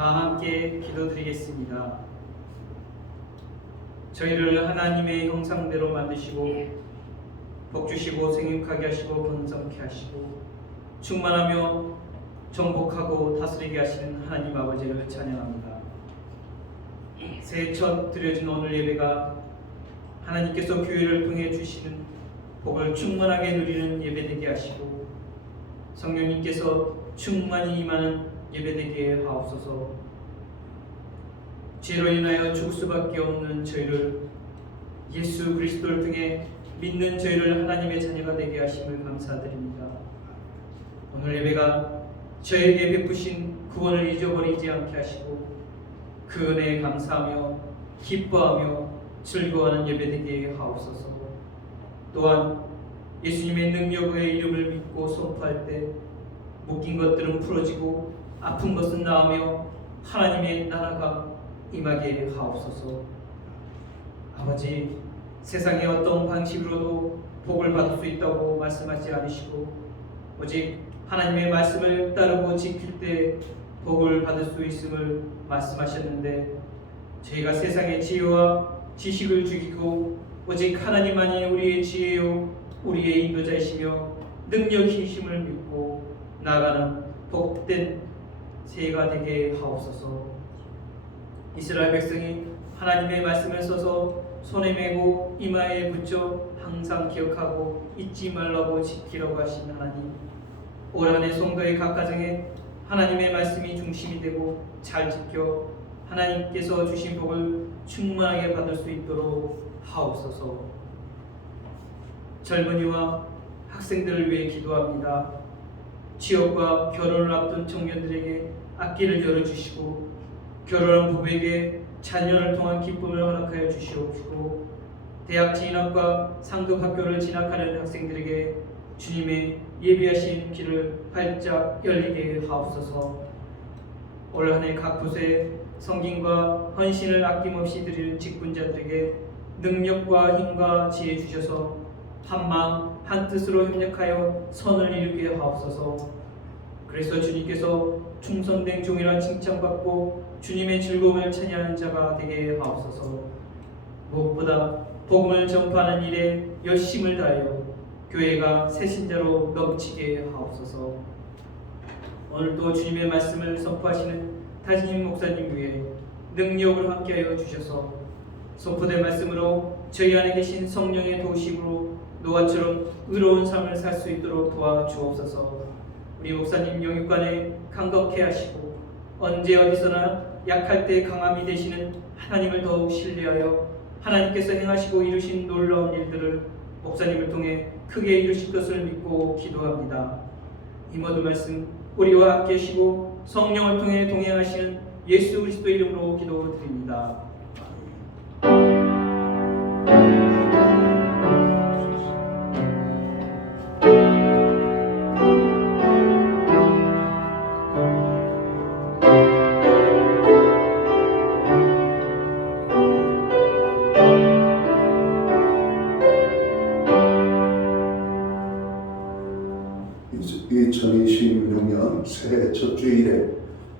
다 함께 기도드리겠습니다. 저희를 하나님의 형상대로 만드시고 복주시고 생육하게 하시고 번성케 하시고 충만하며 정복하고 다스리게 하시는 하나님 아버지를 찬양합니다. 새해 첫 드려진 오늘 예배가 하나님께서 교회를 통해 주시는 복을 충만하게 누리는 예배되게 하시고 성령님께서 충만히 임하는 예배되게 하옵소서. 죄로 인하여 죽을 수밖에 없는 저희를 예수 그리스도를 통해 믿는 저희를 하나님의 자녀가 되게 하심을 감사드립니다. 오늘 예배가 저에게 베푸신 구원을 잊어버리지 않게 하시고 그 은혜에 감사하며 기뻐하며 즐거워하는 예배되게 하옵소서. 또한 예수님의 능력의 이름을 믿고 선포할 때 묶인 것들은 풀어지고 아픈 것은 나으며 하나님의 나라가 임하게 하옵소서. 아버지, 세상의 어떤 방식으로도 복을 받을 수 있다고 말씀하지 않으시고 오직 하나님의 말씀을 따르고 지킬 때 복을 받을 수 있음을 말씀하셨는데 저희가 세상의 지혜와 지식을 죽이고 오직 하나님만이 우리의 지혜요 우리의 인도자이시며 능력이심을 믿고 나아가는 복된 새해가 되게 하옵소서. 이스라엘 백성이 하나님의 말씀을 써서 손에 메고 이마에 붙여 항상 기억하고 잊지 말라고 지키라고 하신 하나님, 올 한해 성도의 각 가정에 하나님의 말씀이 중심이 되고 잘 지켜 하나님께서 주신 복을 충만하게 받을 수 있도록 하옵소서. 젊은이와 학생들을 위해 기도합니다. 취업과 결혼을 앞둔 청년들에게 앞길을 열어주시고 결혼한 부부에게 자녀를 통한 기쁨을 허락하여 주시옵시고 대학 진학과 상급 학교를 진학하려는 학생들에게 주님의 예비하신 길을 활짝 열리게 하옵소서. 올 한해 각 곳에 성김과 헌신을 아낌없이 드리는 직분자들에게 능력과 힘과 지혜 주셔서 한마음 한뜻으로 협력하여 선을 이루게 하옵소서. 그래서 주님께서 충성된 종이라 칭찬받고 주님의 즐거움을 찬양하는 자가 되게 하옵소서. 무엇보다 복음을 전파하는 일에 열심을 다하여 교회가 새신자로 넘치게 하옵소서. 오늘도 주님의 말씀을 선포하시는 다진임 목사님 위해 능력을 함께하여 주셔서 선포된 말씀으로 저희 안에 계신 성령의 도우심으로 노아처럼 의로운 삶을 살 수 있도록 도와주옵소서. 우리 목사님 영육간에 강덕해 하시고 언제 어디서나 약할 때 강함이 되시는 하나님을 더욱 신뢰하여 하나님께서 행하시고 이루신 놀라운 일들을 목사님을 통해 크게 이루실 것을 믿고 기도합니다. 이 모든 말씀 우리와 함께 하시고 성령을 통해 동행하시는 예수 그리스도 이름으로 기도드립니다. 새해 첫 주일에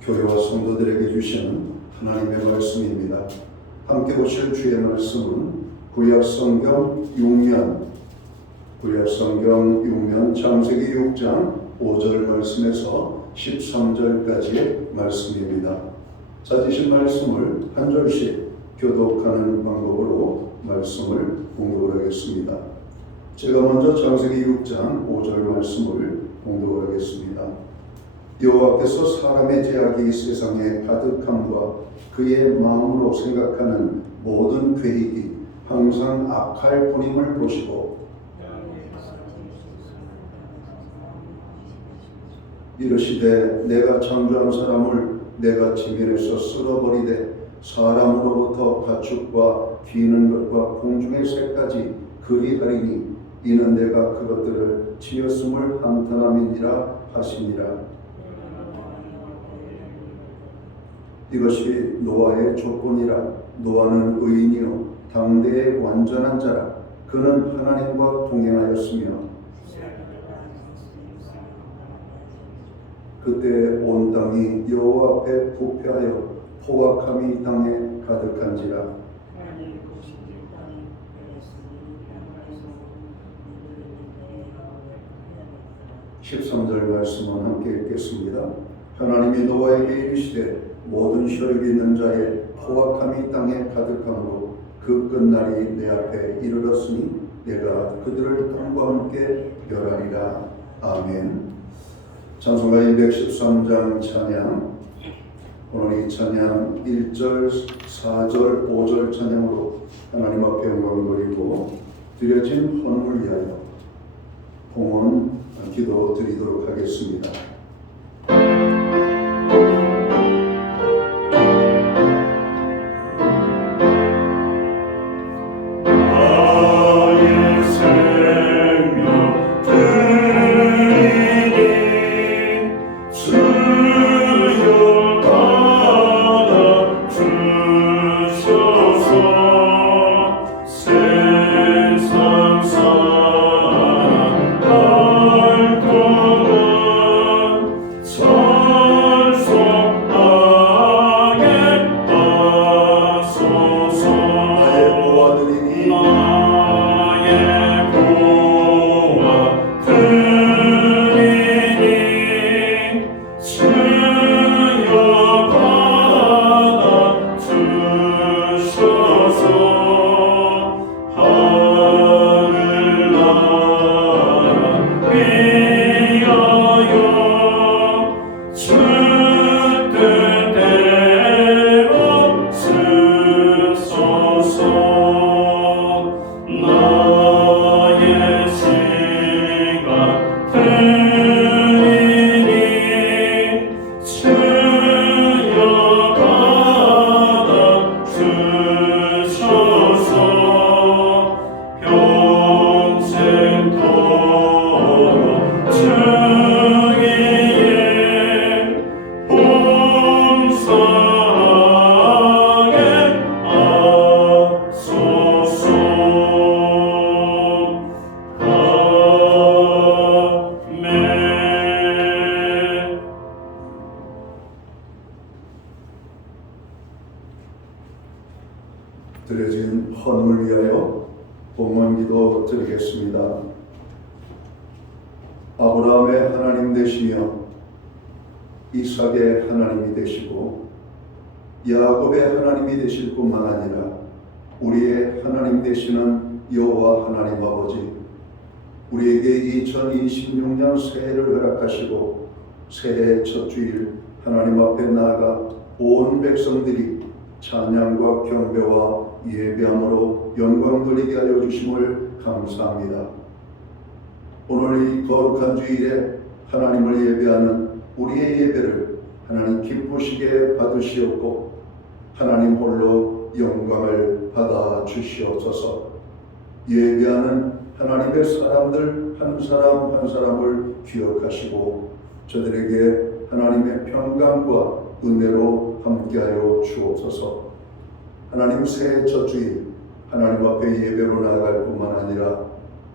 교회와 성도들에게 주시는 하나님의 말씀입니다. 함께 보실 주의 말씀은 구약성경 6면 창세기 6장 5절 말씀에서 13절까지의 말씀입니다. 찾으신 말씀을 한 절씩 교독하는 방법으로 말씀을 공독을 하겠습니다. 제가 먼저 창세기 6장 5절 말씀을 공독을 하겠습니다. 여호와께서 사람의 죄악이 세상에 가득함과 그의 마음으로 생각하는 모든 계획이 항상 악할 뿐임을 보시고 이르시되 내가 창조한 사람을 내가 지면에서 쓸어버리되 사람으로부터 가축과 기는 것과 공중의 새까지 그리하리니 이는 내가 그것들을 지었음을 한탄함이니라 하시니라. 이것이 노아의 조건이라. 노아는 의인이요 당대의 완전한 자라. 그는 하나님과 동행하였으며 그때 온 땅이 여호와 앞에 부패하여 포악함이 땅에 가득한지라. 하나님의 보시기에 땅이 부패했으니 평화에서 이들의 하야겠더라. 13절 말씀은 함께 읽겠습니다. 하나님이 노아에게 이르시되 모든 혈육 있는 자의 포악함이 땅에 가득함으로 그 끝날이 내 앞에 이르렀으니 내가 그들을 땅과 함께 멸하리라. 아멘. 찬송가 213장 찬양. 오늘 이 찬양 1절, 4절, 5절 찬양으로 하나님 앞에 영광을 돌리고 드려진 헌금을 위하여 봉헌 기도 드리도록 하겠습니다. 드려진 헌금을 위하여 봉헌기도 드리겠습니다. 아브라함의 하나님 되시며 이삭의 하나님이 되시고 야곱의 하나님이 되실 뿐만 아니라 우리의 하나님 되시는 여호와 하나님 아버지, 우리에게 2026년 새해를 허락하시고 새해 첫 주일 하나님 앞에 나아가 온 백성들이 찬양과 경배와 예배함으로 영광 돌리게 하여 주심을 감사합니다. 오늘 이 거룩한 주일에 하나님을 예배하는 우리의 예배를 하나님 기쁘시게 받으시옵고 하나님 홀로 영광을 받아 주시옵소서. 예배하는 하나님의 사람들 한 사람 한 사람을 기억하시고 저들에게 하나님의 평강과 은혜로 함께하여 주옵소서. 하나님 새해 첫 주일 하나님 앞에 예배로 나아갈 뿐만 아니라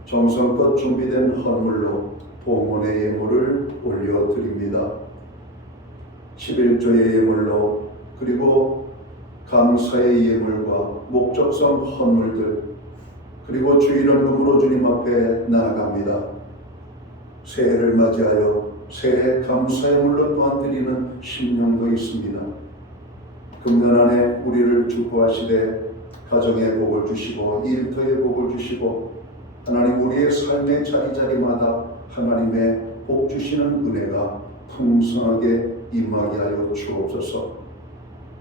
정성껏 준비된 헌물로 봉헌의 예물을 올려드립니다. 11조의 예물로 그리고 감사의 예물과 목적성 헌물들 그리고 주일헌금으로 주님 앞에 나아갑니다. 새해를 맞이하여 새해 감사의 물로 또한 드리는 심령도 있습니다. 금년 안에 우리를 축복하시되 가정의 복을 주시고 일터의 복을 주시고 하나님 우리의 삶의 자리자리마다 하나님의 복 주시는 은혜가 풍성하게 임하게 하여 주옵소서.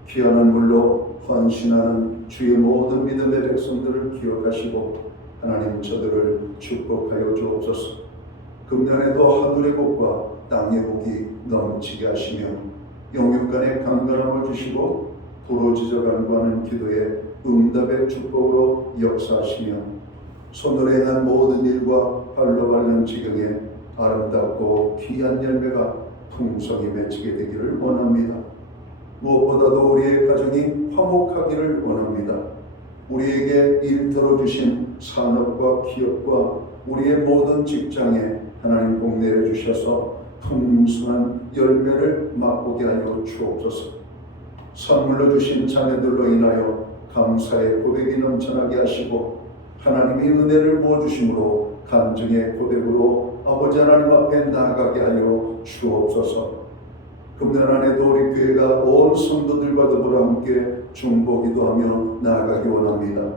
귀한 물로 헌신하는 주의 모든 믿음의 백성들을 기억하시고 하나님 저들을 축복하여 주옵소서. 금년에도 하늘의 복과 땅의 복이 넘치게 하시며 영육간의 강건함을 주시고 부러지져 간구하는 기도의 응답의 축복으로 역사하시며 손으로 행한 모든 일과 발로 밟는 지경에 아름답고 귀한 열매가 풍성히 맺히게 되기를 원합니다. 무엇보다도 우리의 가정이 화목하기를 원합니다. 우리에게 일터로 주신 산업과 기업과 우리의 모든 직장에 하나님 복 내려 주셔서 풍성한 열매를 맛보게 하여 주옵소서. 선물로 주신 자녀들로 인하여 감사의 고백이 넘쳐나게 하시고 하나님의 은혜를 부어주심으로 간증의 고백으로 아버지 하나님 앞에 나아가게 하여 주옵소서. 금년 안에도 우리 교회가 온 성도들과 더불어 함께 중보기도하며 나아가기 원합니다.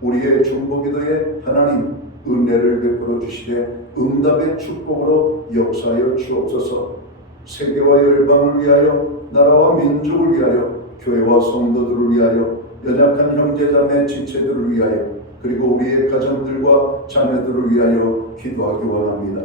우리의 중보기도에 하나님 은혜를 베풀어 주시되 응답의 축복으로 역사하여 주옵소서. 세계와 열방을 위하여 나라와 민족을 위하여 교회와 성도들을 위하여 연약한 형제자매 지체들을 위하여 그리고 우리의 가정들과 자녀들을 위하여 기도하기 원합니다.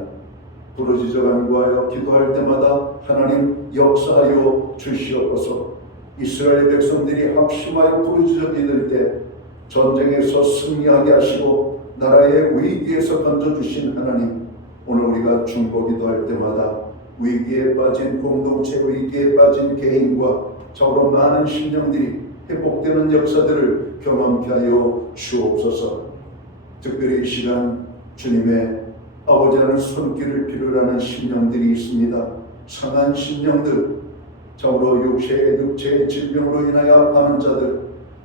부르짖어 간구하여 기도할 때마다 하나님 역사하여 주시옵소서. 이스라엘 백성들이 합심하여 부르짖어 기도할 때 전쟁에서 승리하게 하시고 나라의 위기에서 건져주신 하나님, 오늘 우리가 중보기도할 때마다 위기에 빠진 공동체, 위기에 빠진 개인과 적으로 많은 심령들이 회복되는 역사들을 경험케 하여 주옵소서. 특별히 이 시간 주님의 아버지라는 손길을 필요로 하는 심령들이 있습니다. 상한 심령들, 적으로 육체의 질병으로 인하여 아파하는 자들,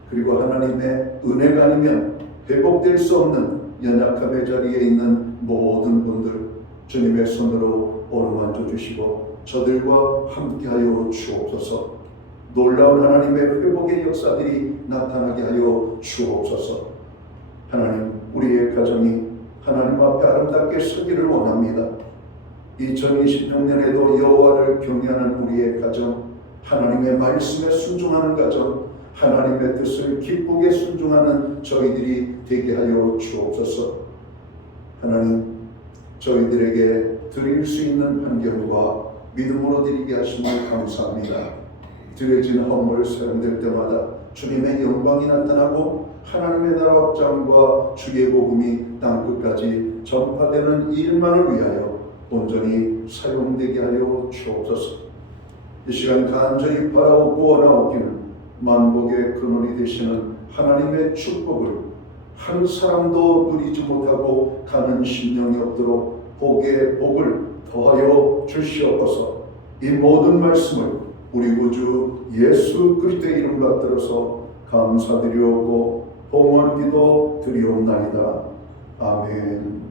그리고 하나님의 은혜가 아니면 회복될 수 없는 연약함의 자리에 있는 모든 분들 주님의 손으로 어루만져 주시고 저들과 함께하여 주옵소서. 놀라운 하나님의 회복의 역사들이 나타나게 하여 주옵소서. 하나님, 우리의 가정이 하나님 앞에 아름답게 서기를 원합니다. 2026년에도 여호와를 경외하는 우리의 가정, 하나님의 말씀에 순종하는 가정, 하나님의 뜻을 기쁘게 순종하는 저희들이 되게 하여 주옵소서. 하나님, 저희들에게 드릴 수 있는 환경과 믿음으로 드리게 하심을 감사합니다. 드려진 허물 사용될 때마다 주님의 영광이 나타나고 하나님의 나라 확장과 주의 복음이 땅끝까지 전파되는 일만을 위하여 온전히 사용되게 하여 주옵소서. 이 시간 간절히 바라옵고 원하옵기는 만복의 근원이 되시는 하나님의 축복을 한 사람도 누리지 못하고 가는 심령이 없도록 복의 복을 더하여 주시옵소서. 이 모든 말씀을 우리 구주 예수 그리스도의 이름 받들어서 감사드리옵고 봉헌기도 드리옵나이다. 아멘.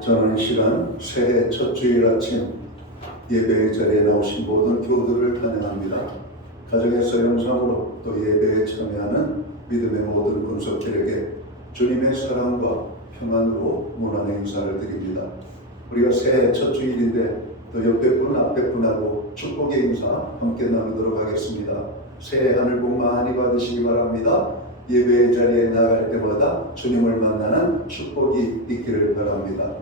저는 이 시간 새해 첫 주일 아침 예배의 자리에 나오신 모든 교우들을 환영합니다. 가정에서 영상으로 또 예배에 참여하는 믿음의 모든 분석들에게 주님의 사랑과 평안으로 문안의 인사를 드립니다. 우리가 새해 첫 주일인데 또 옆에 분 앞에 분하고 축복의 인사 함께 나누도록 하겠습니다. 새해 하늘 복 많이 받으시기 바랍니다. 예배의 자리에 나갈 때마다 주님을 만나는 축복이 있기를 바랍니다.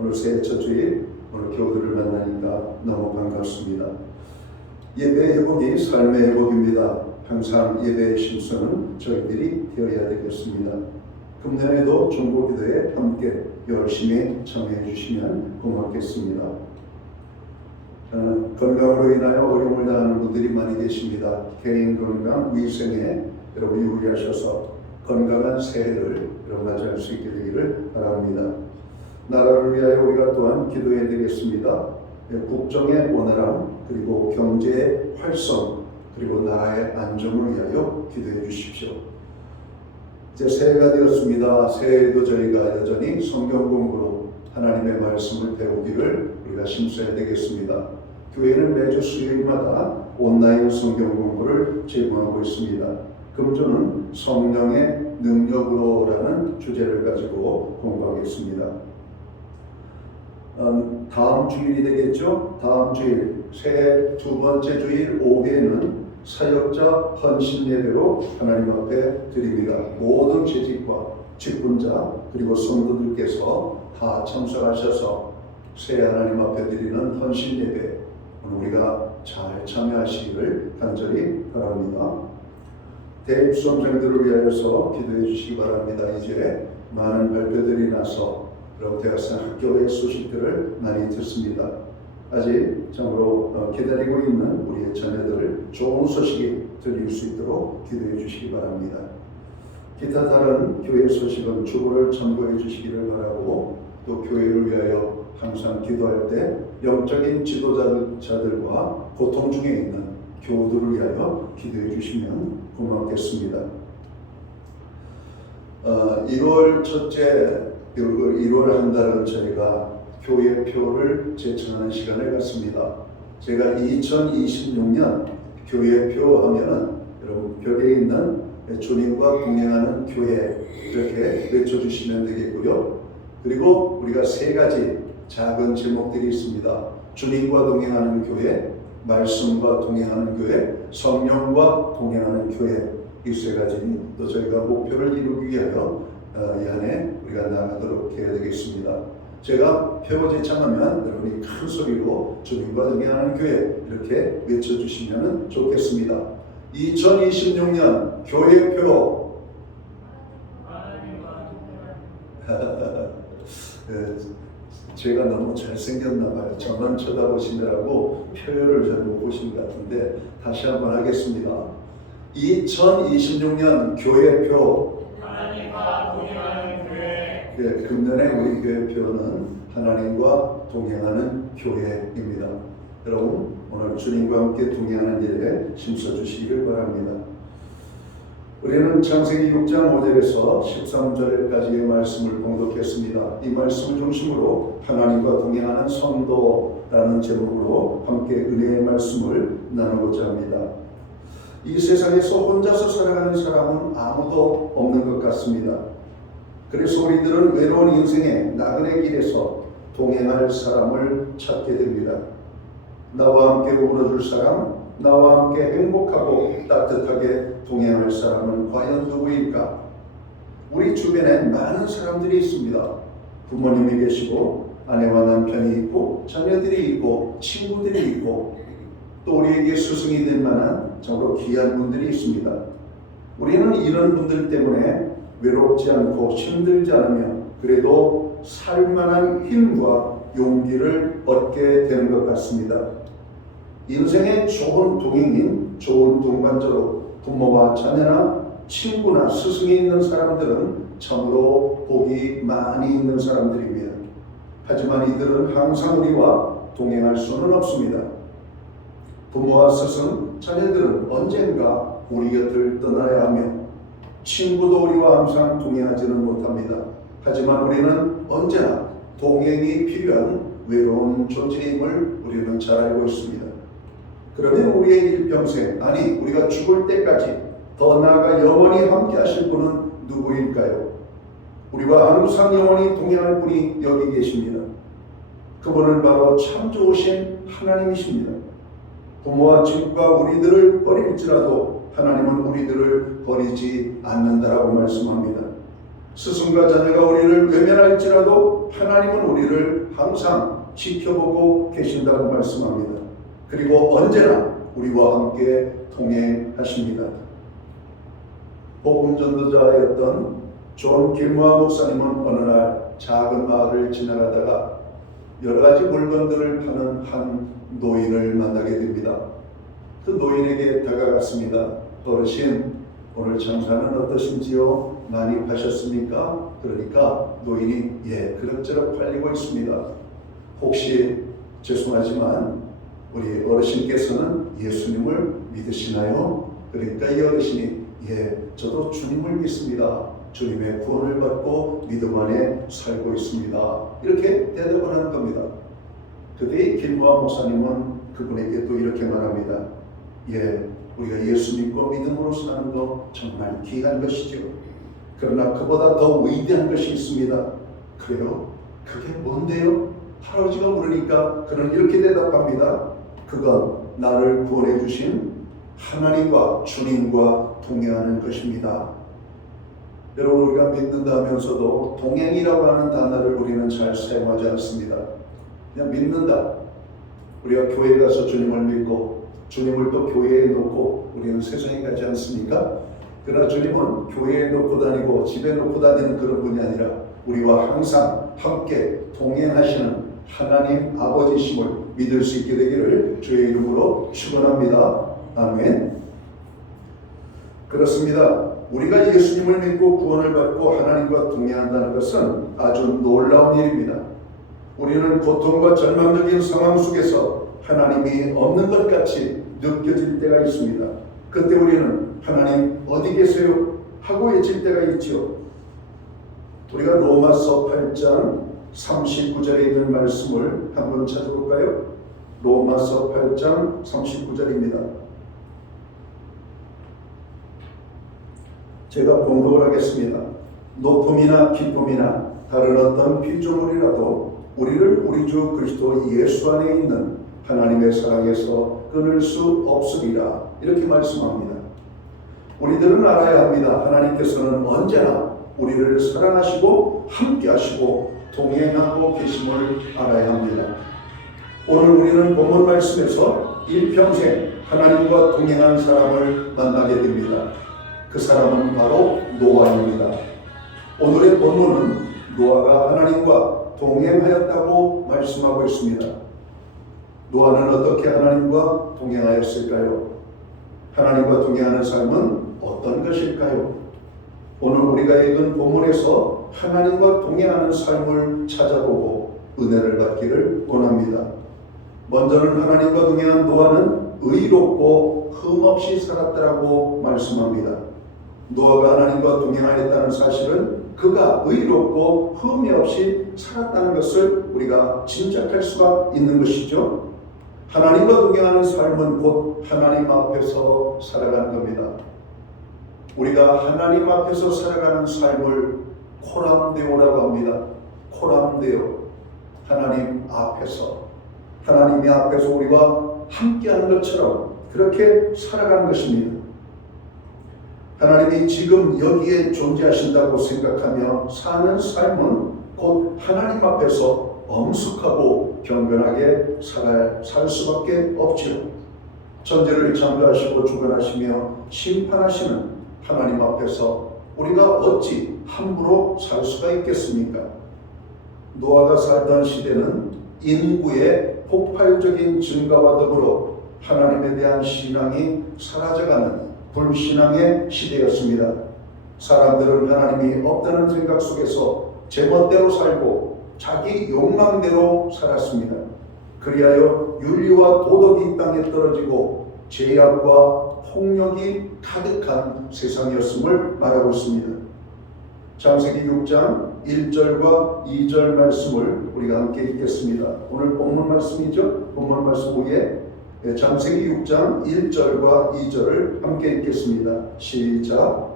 오늘 새해 첫 주일, 오늘 교우들을 만나니까 너무 반갑습니다. 예배의 회복이 삶의 회복입니다. 항상 예배의 신선은 저희들이 되어야 되겠습니다. 금년에도 중보기도에 함께 열심히 참여해 주시면 고맙겠습니다. 건강으로 인하여 어려움을 당하는 분들이 많이 계십니다. 개인 건강, 위생에 여러분 유의하셔서 건강한 새해를 여러분 맞이할 수 있게 되기를 바랍니다. 나라를 위하여 우리가 또한 기도해야 되겠습니다. 국정의 원활함, 그리고 경제의 활성, 그리고 나라의 안정을 위하여 기도해 주십시오. 이제 새해가 되었습니다. 새해에도 저희가 여전히 성경 공부로 하나님의 말씀을 배우기를 우리가 힘써야 되겠습니다. 교회는 매주 수요일마다 온라인 성경 공부를 제공하고 있습니다. 금주는 성령의 능력으로라는 주제를 가지고 공부하겠습니다. 다음 주일이 되겠죠? 다음 주일, 새해 두 번째 주일 오후에는 사역자 헌신 예배로 하나님 앞에 드립니다. 모든 재직과 직분자 그리고 성도들께서 다 참석하셔서 새해 하나님 앞에 드리는 헌신 예배, 우리가 잘 참여하시기를 간절히 바랍니다. 대입 수험생들을 위하여서 기도해 주시기 바랍니다. 이제 많은 발표들이 나서 그리고 대학생 합격의 소식들을 많이 듣습니다. 아직 참으로 기다리고 있는 우리의 자녀들 좋은 소식이 들릴 수 있도록 기도해 주시기 바랍니다. 기타 다른 교회 소식은 주보를 참고해 주시기를 바라고 또 교회를 위하여 항상 기도할 때 영적인 지도자들과 고통 중에 있는 교우들을 위하여 기도해 주시면 고맙겠습니다. 1월 첫째 1월 한 달은 저희가 교회표를 제청하는 시간을 갖습니다. 제가 2026년 교회표 하면은 여러분 벽에 있는 주님과 동행하는 교회 이렇게 외쳐주시면 되겠고요. 그리고 우리가 세 가지 작은 제목들이 있습니다. 주님과 동행하는 교회, 말씀과 동행하는 교회, 성령과 동행하는 교회 이 세 가지 또 저희가 목표를 이루기 위하여 이 안에 우리가 나가도록 해야 되겠습니다. 제가 표 제청하면 여러분이 큰 소리로 주님과 동행하는 교회 이렇게 외쳐주시면 좋겠습니다. 2026년 교회표 제가 너무 잘생겼나 봐요. 저만 쳐다보시느라고 표를 잘 못 보신 것 같은데 다시 한번 하겠습니다. 2026년 교회표 하나님과 동행하는 교회. 네, 금년에 우리 교회표는 하나님과 동행하는 교회입니다. 여러분 오늘 주님과 함께 동행하는 일에 힘써주시기를 바랍니다. 우리는 창세기 6장 5절에서 13절까지의 말씀을 봉독했습니다. 이 말씀을 중심으로 하나님과 동행하는 성도라는 제목으로 함께 은혜의 말씀을 나누고자 합니다. 이 세상에서 혼자서 살아가는 사람은 아무도 없는 것 같습니다. 그래서 우리들은 외로운 인생의 나그네 길에서 동행할 사람을 찾게 됩니다. 나와 함께 울어줄 사람, 나와 함께 행복하고 따뜻하게 동행할 사람은 과연 누구일까? 우리 주변엔 많은 사람들이 있습니다. 부모님이 계시고 아내와 남편이 있고 자녀들이 있고 친구들이 있고 또 우리에게 스승이 될 만한 정말로 귀한 분들이 있습니다. 우리는 이런 분들 때문에 외롭지 않고 힘들지 않으며 그래도 살만한 힘과 용기를 얻게 되는 것 같습니다. 인생의 좋은 동행인 좋은 동반자로 부모와 자녀나 친구나 스승이 있는 사람들은 참으로 복이 많이 있는 사람들입니다. 하지만 이들은 항상 우리와 동행할 수는 없습니다. 부모와 스승, 자녀들은 언젠가 우리 곁을 떠나야 하며 친구도 우리와 항상 동행하지는 못합니다. 하지만 우리는 언제나 동행이 필요한 외로운 존재임을 우리는 잘 알고 있습니다. 그러면 우리의 일평생, 아니 우리가 죽을 때까지 더 나아가 영원히 함께 하실 분은 누구일까요? 우리와 항상 영원히 동행할 분이 여기 계십니다. 그분은 바로 참 좋으신 하나님이십니다. 부모와 친구가 우리들을 버릴지라도 하나님은 우리들을 버리지 않는다라고 말씀합니다. 스승과 자녀가 우리를 외면할지라도 하나님은 우리를 항상 지켜보고 계신다고 말씀합니다. 그리고 언제나 우리와 함께 동행하십니다. 복음 전도자였던 존 길모아 목사님은 어느 날 작은 마을을 지나가다가 여러 가지 물건들을 파는 한 노인을 만나게 됩니다. 그 노인에게 다가갔습니다. 어르신, 오늘 장사는 어떠신지요? 많이 파셨습니까? 그러니까 노인이 예, 그럭저럭 팔리고 있습니다. 혹시 죄송하지만 우리 어르신께서는 예수님을 믿으시나요? 그러니까 이 어르신이 예, 저도 주님을 믿습니다. 주님의 구원을 받고 믿음 안에 살고 있습니다. 이렇게 대답을 하는 겁니다. 그때 길모아 목사님은 그분에게 또 이렇게 말합니다. 예, 우리가 예수 믿고 믿음으로 사는 거 정말 귀한 것이죠. 그러나 그보다 더 위대한 것이 있습니다. 그래요? 그게 뭔데요? 할아버지가 물으니까 그는 이렇게 대답합니다. 그건 나를 구원해 주신 하나님과 주님과 동행하는 것입니다. 여러분, 우리가 믿는다 하면서도 동행이라고 하는 단어를 우리는 잘 사용하지 않습니다. 그냥 믿는다. 우리가 교회에 가서 주님을 믿고 주님을 또 교회에 놓고 우리는 세상에 가지 않습니까? 그러나 주님은 교회에 놓고 다니고 집에 놓고 다니는 그런 분이 아니라 우리와 항상 함께 동행하시는 하나님 아버지심을 믿을 수 있게 되기를 주의 이름으로 축원합니다. 아멘. 그렇습니다. 우리가 예수님을 믿고 구원을 받고 하나님과 동행한다는 것은 아주 놀라운 일입니다. 우리는 고통과 절망적인 상황 속에서 하나님이 없는 것 같이 느껴질 때가 있습니다. 그때 우리는 하나님 어디 계세요? 하고 외칠 때가 있지요. 우리가 로마서 8장 39절에 있는 말씀을 한번 찾아볼까요? 로마서 8장 39절입니다. 제가 봉독을 하겠습니다. 높음이나 기쁨이나 다른 어떤 피조물이라도 우리를 우리 주 그리스도 예수 안에 있는 하나님의 사랑에서 끊을 수 없으리라. 이렇게 말씀합니다. 우리들은 알아야 합니다. 하나님께서는 언제나 우리를 사랑하시고 함께 하시고 동행하고 계심을 알아야 합니다. 오늘 우리는 본문 말씀에서 일평생 하나님과 동행한 사람을 만나게 됩니다. 그 사람은 바로 노아입니다. 오늘의 본문은 노아가 하나님과 동행하였다고 말씀하고 있습니다. 노아는 어떻게 하나님과 동행하였을까요? 하나님과 동행하는 삶은 어떤 것일까요? 오늘 우리가 읽은 본문에서 하나님과 동행하는 삶을 찾아보고 은혜를 받기를 원합니다. 먼저는 하나님과 동행한 노아는 의롭고 흠없이 살았다라고 말씀합니다. 노아가 하나님과 동행하였다는 사실은 그가 의롭고 흠이 없이 살았다는 것을 우리가 짐작할 수가 있는 것이죠. 하나님과 동행하는 삶은 곧 하나님 앞에서 살아가는 겁니다. 우리가 하나님 앞에서 살아가는 삶을 코람데오라고 합니다. 코람데오. 하나님 앞에서, 하나님의 앞에서 우리와 함께하는 것처럼 그렇게 살아가는 것입니다. 하나님이 지금 여기에 존재하신다고 생각하며 사는 삶은 곧 하나님 앞에서 엄숙하고 경건하게 살 수밖에 없지요. 천지를 창조하시고 주관하시며 심판하시는 하나님 앞에서 우리가 어찌 함부로 살 수가 있겠습니까? 노아가 살던 시대는 인구의 폭발적인 증가와 더불어 하나님에 대한 신앙이 사라져가는 불신앙의 시대였습니다. 사람들은 하나님이 없다는 생각 속에서 제멋대로 살고 자기 욕망대로 살았습니다. 그리하여 윤리와 도덕이 땅에 떨어지고 죄악과 폭력이 가득한 세상이었음을 말하고 있습니다. 창세기 6장 1절과 2절 말씀을 우리가 함께 읽겠습니다. 오늘 본문 말씀이죠. 본문 말씀 후에 창세기 6장 1절과 2절을 함께 읽겠습니다. 시작.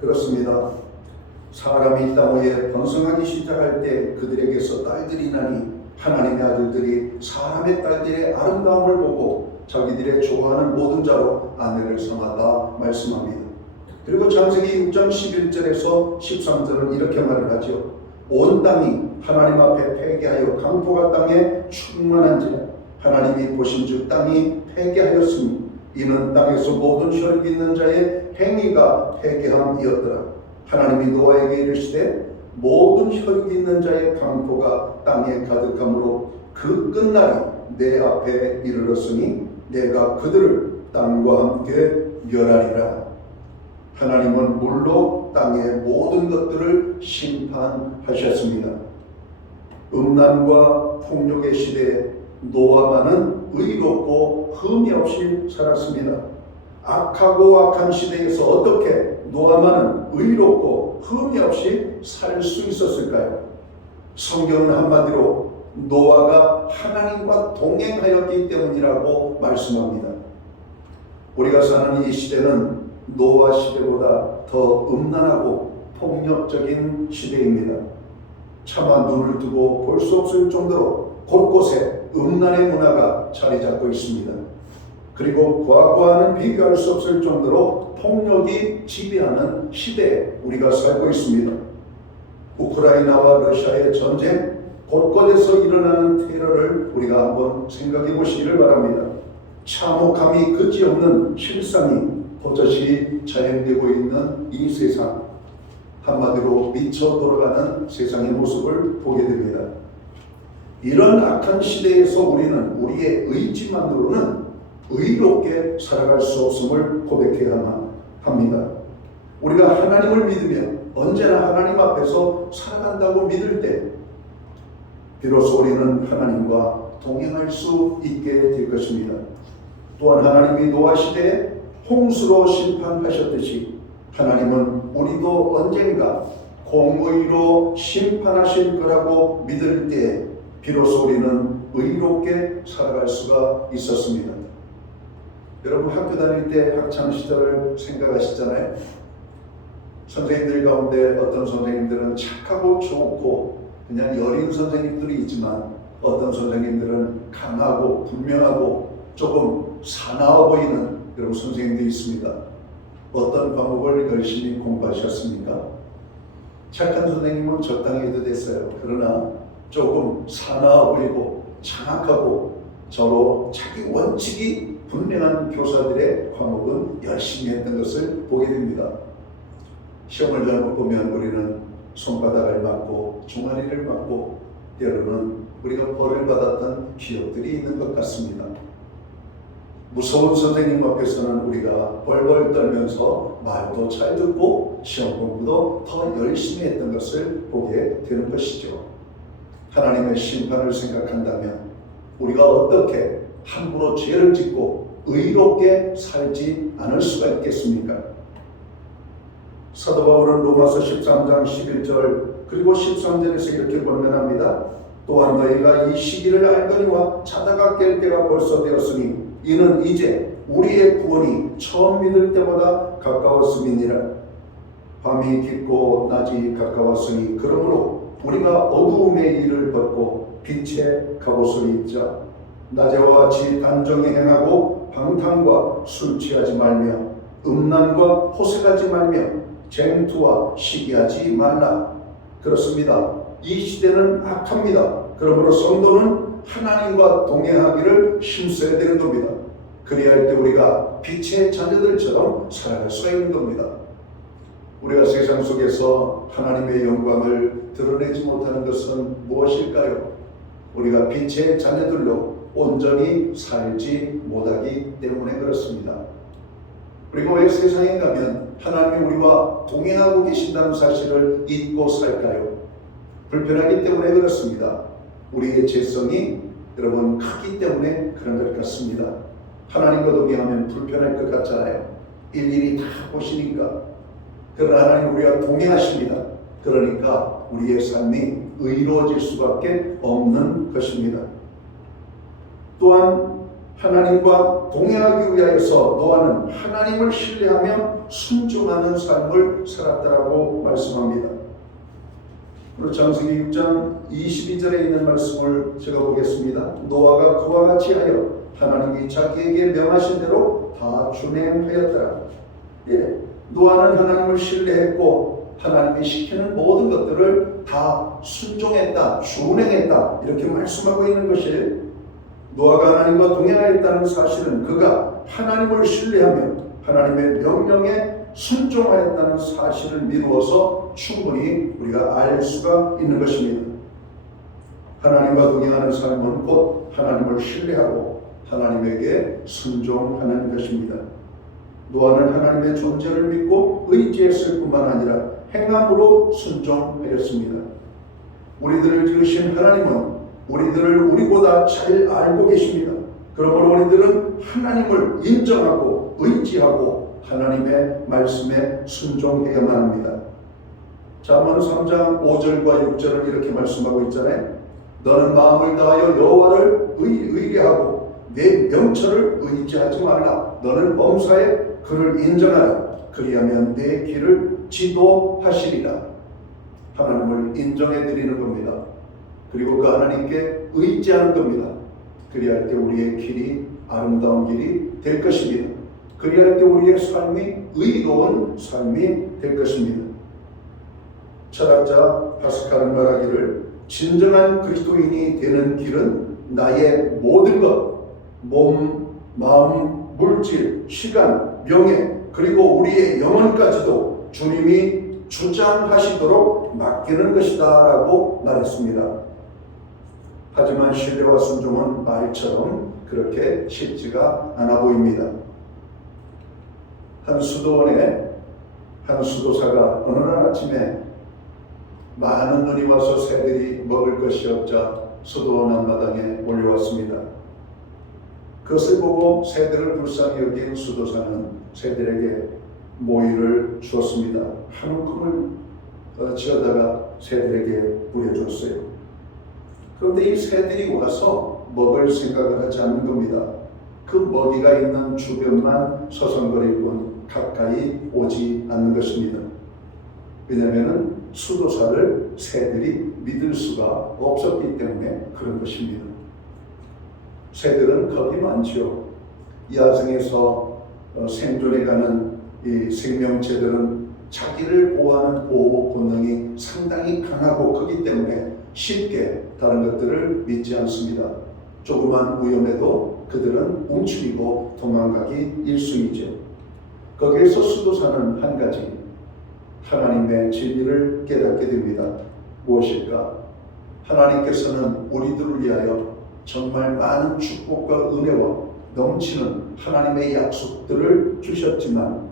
그렇습니다. 사람이 땅 위에 번성하기 시작할 때 그들에게서 딸들이 나니 하나님의 아들들이 사람의 딸들의 아름다움을 보고 자기들의 좋아하는 모든 자로 아내를 삼았다 말씀합니다. 그리고 창세기 6장 11절에서 13절은 이렇게 말을 하죠. 온 땅이 하나님 앞에 패개하여 강포가 땅에 충만한지라 하나님이 보신즉 땅이 패개하였으니 이는 땅에서 모든 혈육 있는 자의 행위가 패개함이었더라. 하나님이 노아에게 이르시되 모든 혈육 있는 자의 강포가 땅에 가득함으로 그 끝날이 내 앞에 이르렀으니 내가 그들을 땅과 함께 멸하리라. 하나님은 물로 땅의 모든 것들을 심판하셨습니다. 음란과 폭력의 시대에 노아만은 의롭고 흠이 없이 살았습니다. 악하고 악한 시대에서 어떻게 노아만은 의롭고 흠이 없이 살 수 있었을까요? 성경은 한마디로 노아가 하나님과 동행하였기 때문이라고 말씀합니다. 우리가 사는 이 시대는 노아 시대보다 더 음란하고 폭력적인 시대입니다. 차마 눈을 두고 볼 수 없을 정도로 곳곳에 음란의 문화가 자리 잡고 있습니다. 그리고 과거와는 비교할 수 없을 정도로 폭력이 지배하는 시대에 우리가 살고 있습니다. 우크라이나와 러시아의 전쟁, 곳곳에서 일어나는 테러를 우리가 한번 생각해 보시기를 바랍니다. 참혹함이 그지없는 실상이 버젓이 자행되고 있는 이 세상, 한마디로 미쳐 돌아가는 세상의 모습을 보게 됩니다. 이런 악한 시대에서 우리는 우리의 의지만으로는 의롭게 살아갈 수 없음을 고백해야만 합니다. 우리가 하나님을 믿으며 언제나 하나님 앞에서 살아간다고 믿을 때 비로소 우리는 하나님과 동행할 수 있게 될 것입니다. 또한 하나님이 노아 시대에 홍수로 심판하셨듯이 하나님은 우리도 언젠가 공의로 심판하실 거라고 믿을 때 비로소 우리는 의롭게 살아갈 수가 있었습니다. 여러분 학교 다닐 때 학창시절을 생각하시잖아요. 선생님들 가운데 어떤 선생님들은 착하고 좋고 그냥 여린 선생님들이 있지만 어떤 선생님들은 강하고 분명하고 조금 사나워 보이는 그런 선생님들이 있습니다. 어떤 과목을 열심히 공부하셨습니까? 착한 선생님은 적당히 해도 됐어요. 그러나 조금 사나워 보이고 장악하고 저로 자기 원칙이 분명한 교사들의 과목은 열심히 했던 것을 보게 됩니다. 시험을 잘못 보면 우리는 손바닥을 맞고 종아리를 맞고 때로는 우리가 벌을 받았던 기억들이 있는 것 같습니다. 무서운 선생님 앞에서는 우리가 벌벌 떨면서 말도 잘 듣고 시험 공부도 더 열심히 했던 것을 보게 되는 것이죠. 하나님의 심판을 생각한다면 우리가 어떻게 함부로 죄를 짓고 의롭게 살지 않을 수가 있겠습니까? 사도 바울은 로마서 13장 11절 그리고 13절에서 이렇게 권면합니다. 또한 너희가 이 시기를 알거니와 자다가 깰 때가 벌써 되었으니 이는 이제 우리의 구원이 처음 믿을 때보다 가까웠음이니라. 밤이 깊고 낮이 가까웠으니 그러므로 우리가 어두움의 일을 벗고 빛의 갑옷을 입자. 낮에와 같이 단정히 행하고 방탕과 술 취하지 말며 음란과 호색하지 말며 쟁투와 시기하지 말라. 그렇습니다. 이 시대는 악합니다. 그러므로 성도는 하나님과 동행하기를 힘써야 되는 겁니다. 그리할 때 우리가 빛의 자녀들처럼 살아갈 수가 있는 겁니다. 우리가 세상 속에서 하나님의 영광을 드러내지 못하는 것은 무엇일까요? 우리가 빛의 자녀들로 온전히 살지 못하기 때문에 그렇습니다. 그리고 왜 세상에 가면 하나님이 우리와 동행하고 계신다는 사실을 잊고 살까요? 불편하기 때문에 그렇습니다. 우리의 죄성이 여러분 크기 때문에 그런 것 같습니다. 하나님과 동행하면 불편할 것 같잖아요. 일일이 다 보시니까. 그러나 하나님 우리와 동행하십니다. 그러니까 우리의 삶이 의로워질 수밖에 없는 것입니다. 또한 하나님과 동행하기 위하여서 노아는 하나님을 신뢰하며 순종하는 삶을 살았다라고 말씀합니다. 그리고 창세기 6장 22절에 있는 말씀을 제가 보겠습니다. 노아가 그와 같이 하여 하나님이 자기에게 명하신 대로 다 준행하였더라. 노아는 하나님을 신뢰했고 하나님이 시키는 모든 것들을 다 순종했다, 준행했다 이렇게 말씀하고 있는 것이 노아가 하나님과 동행하였다는 사실은 그가 하나님을 신뢰하며 하나님의 명령에 순종하였다는 사실을 미루어서 충분히 우리가 알 수가 있는 것입니다. 하나님과 동행하는 삶은 곧 하나님을 신뢰하고 하나님에게 순종하는 것입니다. 노아는 하나님의 존재를 믿고 의지했을 뿐만 아니라 행함으로 순종하였습니다. 우리들을 지으신 하나님은 우리들을 우리보다 잘 알고 계십니다. 그러므로 우리들은 하나님을 인정하고 의지하고 하나님의 말씀에 순종해야만 합니다. 잠언 3장 5절과 6절은 이렇게 말씀하고 있잖아요. 너는 마음을 다하여 여호와를 의뢰하고 내 명철을 의지하지 말라. 너는 범사에 그를 인정하라. 그리하면 내 길을 지도하시리라. 하나님을 인정해 드리는 겁니다. 그리고 그 하나님께 의지하는 겁니다. 그리할 때 우리의 길이 아름다운 길이 될 것입니다. 그리할 때 우리의 삶이 의로운 삶이 될 것입니다. 철학자 파스칼은 말하기를 진정한 그리스도인이 되는 길은 나의 모든 것, 몸, 마음, 물질, 시간, 명예, 그리고 우리의 영혼까지도 주님이 주장하시도록 맡기는 것이다 라고 말했습니다. 하지만 신뢰와 순종은 말처럼 그렇게 쉽지가 않아 보입니다. 한 수도원에 한 수도사가 어느 날 아침에 많은 눈이 와서 새들이 먹을 것이 없자 수도원 한마당에 몰려왔습니다. 그것을 보고 새들을 불쌍히 여긴 수도사는 새들에게 모이를 주었습니다. 한 움큼을 지어다가 새들에게 뿌려줬어요. 그런데 이 새들이 와서 먹을 생각을 하지 않는 겁니다. 그 먹이가 있는 주변만 서성거릴 뿐 가까이 오지 않는 것입니다. 왜냐하면 수도사를 새들이 믿을 수가 없었기 때문에 그런 것입니다. 새들은 겁이 많지요. 야생에서 생존해가는 이 생명체들은 자기를 보호하는 보호 본능이 상당히 강하고 크기 때문에 쉽게 다른 것들을 믿지 않습니다. 조그만 위험에도 그들은 움츠리고 도망가기 일쑤이죠. 거기에서 수도사는 한 가지 하나님의 진리를 깨닫게 됩니다. 무엇일까? 하나님께서는 우리들을 위하여 정말 많은 축복과 은혜와 넘치는 하나님의 약속들을 주셨지만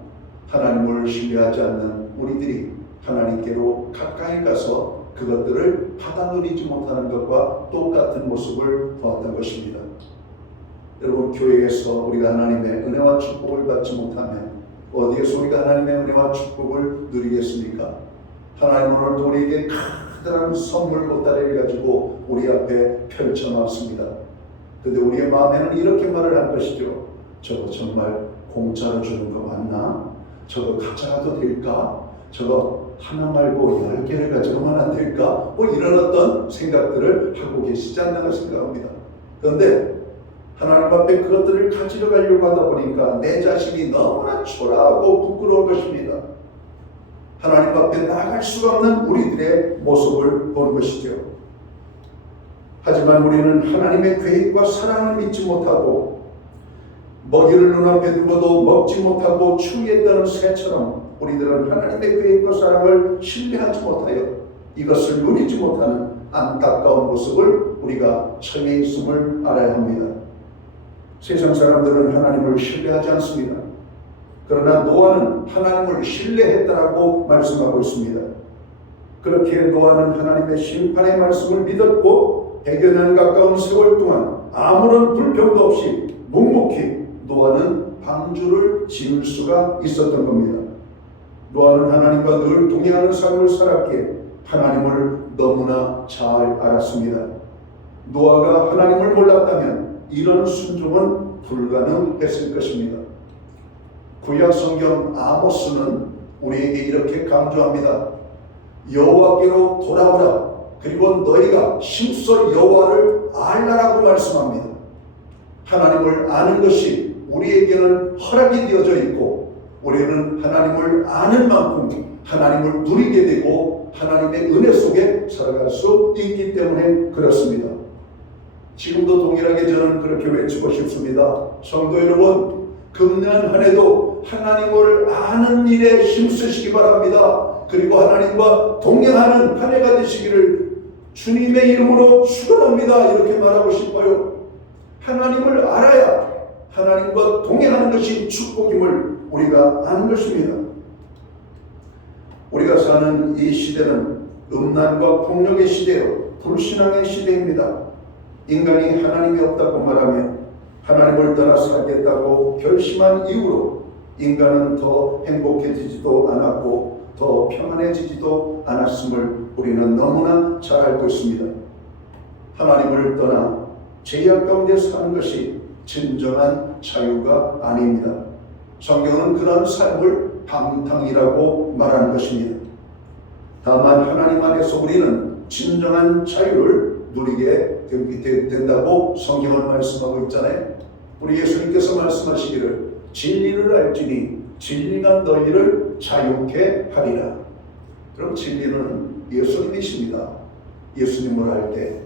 하나님을 신뢰하지 않는 우리들이 하나님께로 가까이 가서 그것들을 받아 누리지 못하는 것과 똑같은 모습을 보았던 것입니다. 여러분, 교회에서 우리가 하나님의 은혜와 축복을 받지 못하면 어디에서 우리가 하나님의 은혜와 축복을 누리겠습니까? 하나님은 오늘 우리에게 커다란 선물 보따리를 가지고 우리 앞에 펼쳐놨습니다. 그런데 우리의 마음에는 이렇게 말을 한 것이죠. 저거 정말 공짜로 주는 거 맞나? 저거 가져가도 될까? 저거 하나 말고 10개를 가져가면 안 될까? 뭐 이런 어떤 생각들을 하고 계시지 않나 생각합니다. 그런데 하나님 앞에 그것들을 가지러 가려고 하다 보니까 내 자신이 너무나 초라하고 부끄러운 것입니다. 하나님 앞에 나아갈 수가 없는 우리들의 모습을 보는 것이죠. 하지만 우리는 하나님의 계획과 사랑을 믿지 못하고 먹이를 눈앞에 두고도 먹지 못하고 추위에 떠는 새처럼 우리들은 하나님의 계획과 사랑을 신뢰하지 못하여 이것을 누리지 못하는 안타까운 모습을 우리가 처해 있음을 알아야 합니다. 세상 사람들은 하나님을 신뢰하지 않습니다. 그러나 노아는 하나님을 신뢰했다라고 말씀하고 있습니다. 그렇게 노아는 하나님의 심판의 말씀을 믿었고 100여 년 가까운 세월 동안 아무런 불평도 없이 묵묵히 노아는 방주를 지을 수가 있었던 겁니다. 노아는 하나님과 늘 동행하는 삶을 살았기에 하나님을 너무나 잘 알았습니다. 노아가 하나님을 몰랐다면 이런 순종은 불가능했을 것입니다. 구약 성경 아모스는 우리에게 이렇게 강조합니다. 여호와께로 돌아오라. 그리고 너희가 심서 여호와를 알라라고 말씀합니다. 하나님을 아는 것이 우리에게는 허락이 되어져 있고 우리는 하나님을 아는 만큼 하나님을 누리게 되고 하나님의 은혜 속에 살아갈 수 있기 때문에 그렇습니다. 지금도 동일하게 저는 그렇게 외치고 싶습니다. 성도 여러분, 금년 한 해도 하나님을 아는 일에 힘쓰시기 바랍니다. 그리고 하나님과 동행하는 한 해가 되시기를 주님의 이름으로 축원합니다. 이렇게 말하고 싶어요. 하나님을 알아야 하나님과 동행하는 것이 축복임을 우리가 아는 것입니다. 우리가 사는 이 시대는 음란과 폭력의 시대요, 불신앙의 시대입니다. 인간이 하나님이 없다고 말하면 하나님을 따라 살겠다고 결심한 이후로 인간은 더 행복해지지도 않았고 더 평안해지지도 않았음을 우리는 너무나 잘 알고 있습니다. 하나님을 떠나 죄악 가운데 사는 것이 진정한 자유가 아닙니다. 성경은 그런 삶을 방탕이라고 말하는 것입니다. 다만 하나님 안에서 우리는 진정한 자유를 누리게 된다고 성경은 말씀하고 있잖아요. 우리 예수님께서 말씀하시기를 진리를 알지니 진리가 너희를 자유케 하리라. 그럼 진리는 예수님이십니다. 예수님을 알 때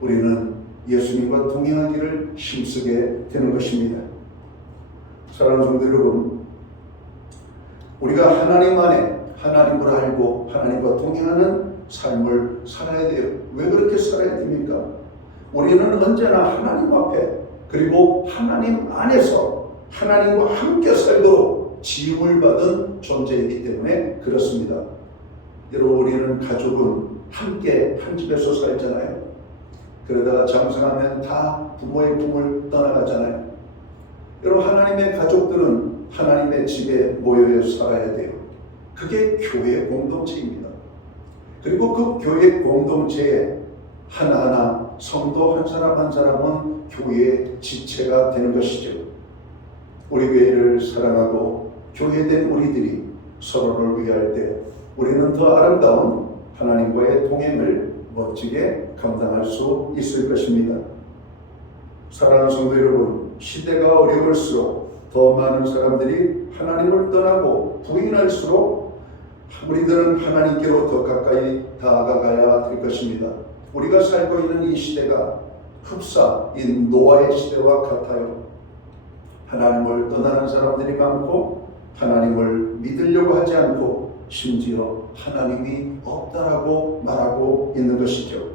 우리는 예수님과 동행하기를 힘쓰게 되는 것입니다. 사랑하는 성도 여러분, 우리가 하나님 안에 하나님을 알고 하나님과 동행하는 삶을 살아야 돼요. 왜 그렇게 살아야 됩니까? 우리는 언제나 하나님 앞에 그리고 하나님 안에서 하나님과 함께 살도록 지음을 받은 존재이기 때문에 그렇습니다. 여러분, 우리는 가족은 함께 한 집에서 살잖아요. 그러다가 장성하면 다 부모의 품을 떠나가잖아요. 여러분, 하나님의 가족들은 하나님의 집에 모여 살아야 돼요. 그게 교회 공동체입니다. 그리고 그 교회 공동체에 하나하나 성도 한 사람 한 사람은 교회의 지체가 되는 것이죠. 우리 교회를 사랑하고 교회된 우리들이 서로를 위할 때 우리는 더 아름다운 하나님과의 동행을 멋지게 감당할 수 있을 것입니다. 사랑하는 성도 여러분, 시대가 어려울수록 더 많은 사람들이 하나님을 떠나고 부인할수록 우리들은 하나님께로 더 가까이 다가가야 될 것입니다. 우리가 살고 있는 이 시대가 흡사 이 노아의 시대와 같아요. 하나님을 떠나는 사람들이 많고 하나님을 믿으려고 하지 않고 심지어 하나님이 없다라고 말하고 있는 것이죠.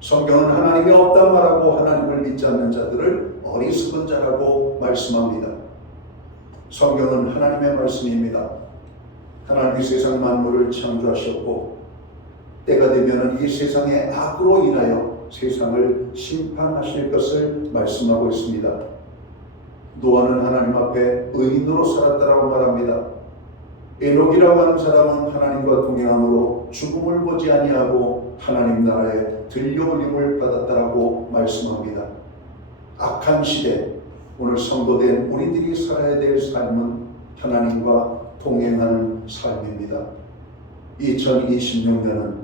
성경은 하나님이 없다 말하고 하나님을 믿지 않는 자들을 어리석은 자라고 말씀합니다. 성경은 하나님의 말씀입니다. 하나님이 세상 만물을 창조하셨고 때가 되면 이 세상의 악으로 인하여 세상을 심판하실 것을 말씀하고 있습니다. 노아는 하나님 앞에 의인으로 살았다라고 말합니다. 에녹이라고 하는 사람은 하나님과 동행함으로 죽음을 보지 아니하고 하나님 나라에 들려올림을 받았다라고 말씀합니다. 악한 시대, 오늘 성도된 우리들이 살아야 될 삶은 하나님과 동행하는 삶입니다. 2026년은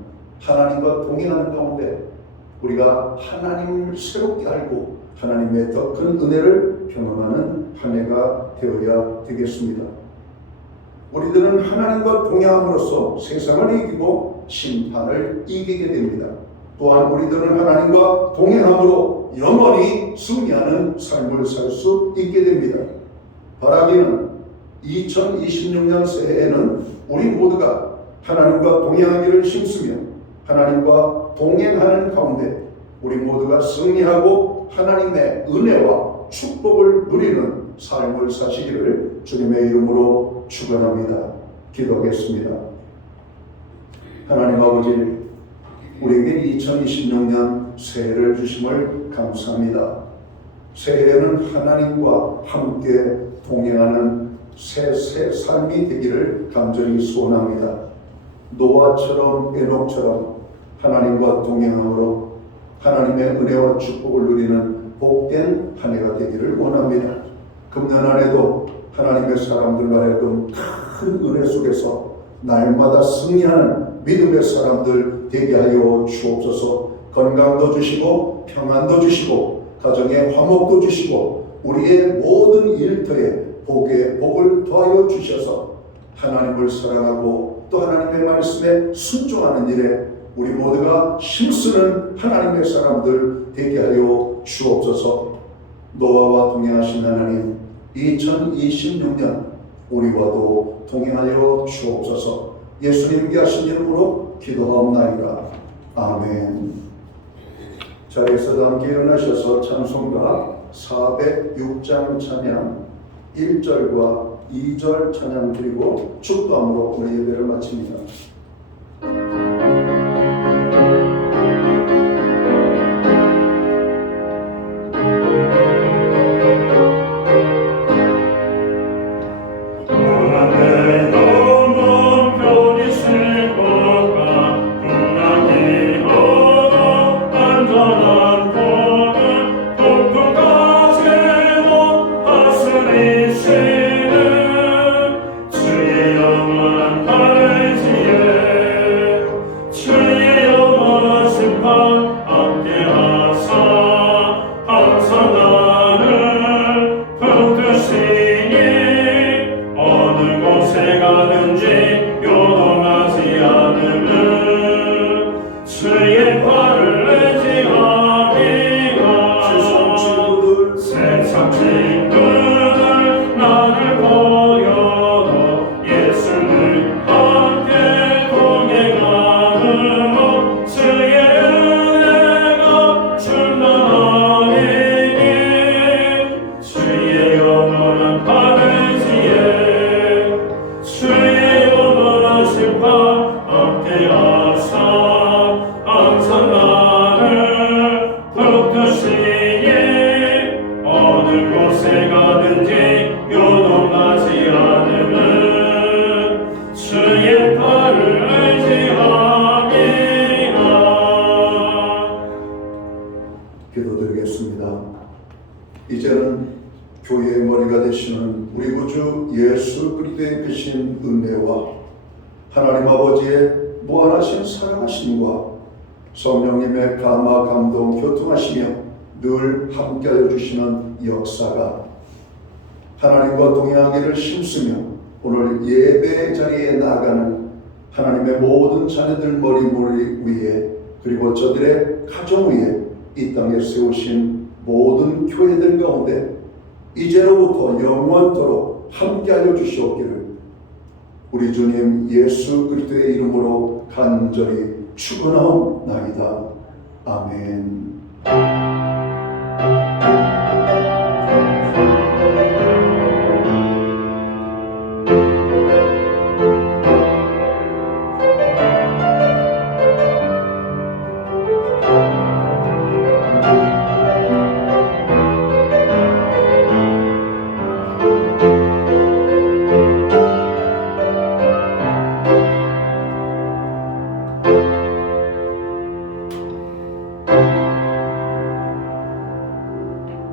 하나님과 동행하는 가운데 우리가 하나님을 새롭게 알고 하나님의 더 큰 은혜를 경험하는 한 해가 되어야 되겠습니다. 우리들은 하나님과 동행함으로써 세상을 이기고 심판을 이기게 됩니다. 또한 우리들은 하나님과 동행함으로 영원히 승리하는 삶을 살 수 있게 됩니다. 바라기는 2026년 새해에는 우리 모두가 하나님과 동행하기를 힘쓰며 하나님과 동행하는 가운데 우리 모두가 승리하고 하나님의 은혜와 축복을 누리는 삶을 사시기를 주님의 이름으로 축원합니다. 기도하겠습니다. 하나님 아버지, 우리에게 2026년 새해를 주심을 감사합니다. 새해에는 하나님과 함께 동행하는 새 삶이 되기를 간절히 소원합니다. 노아처럼 에녹처럼 하나님과 동행함으로 하나님의 은혜와 축복을 누리는 복된 한 해가 되기를 원합니다. 금년 안에도 하나님의 사람들 하여금 큰 은혜 속에서 날마다 승리하는 믿음의 사람들 되게 하여 주옵소서. 건강도 주시고 평안도 주시고 가정에 화목도 주시고 우리의 모든 일터에 복을 더하여 주셔서 하나님을 사랑하고 또 하나님의 말씀에 순종하는 일에 우리 모두가 힘쓰는 하나님의 사람들 되게 하여 주옵소서. 노아와 동행하신 하나님, 2026년 우리와도 동행하여 주옵소서. 예수님께 하신 이름으로 기도하옵나이다. 아멘. 자리에서 함께 일어나셔서 찬송가 406장 찬양 1절과 2절 찬양 드리고 축도함으로 오늘 예배를 마칩니다. 주의 영원한 발지에 하나님 아버지의 무한하신 사랑하심과 성령님의 감화 감동 교통하시며 늘 함께하여 주시는 역사가 하나님과 동행하기를 힘쓰며 오늘 예배 자리에 나아가는 하나님의 모든 자녀들 머리 위에 그리고 저들의 가정 위에 이 땅에 세우신 모든 교회들 가운데 이제로부터 영원토록 함께하여 주시옵기를 우리 주님 예수 그리스도의 이름으로 간절히 축원하옵나이다. 아멘.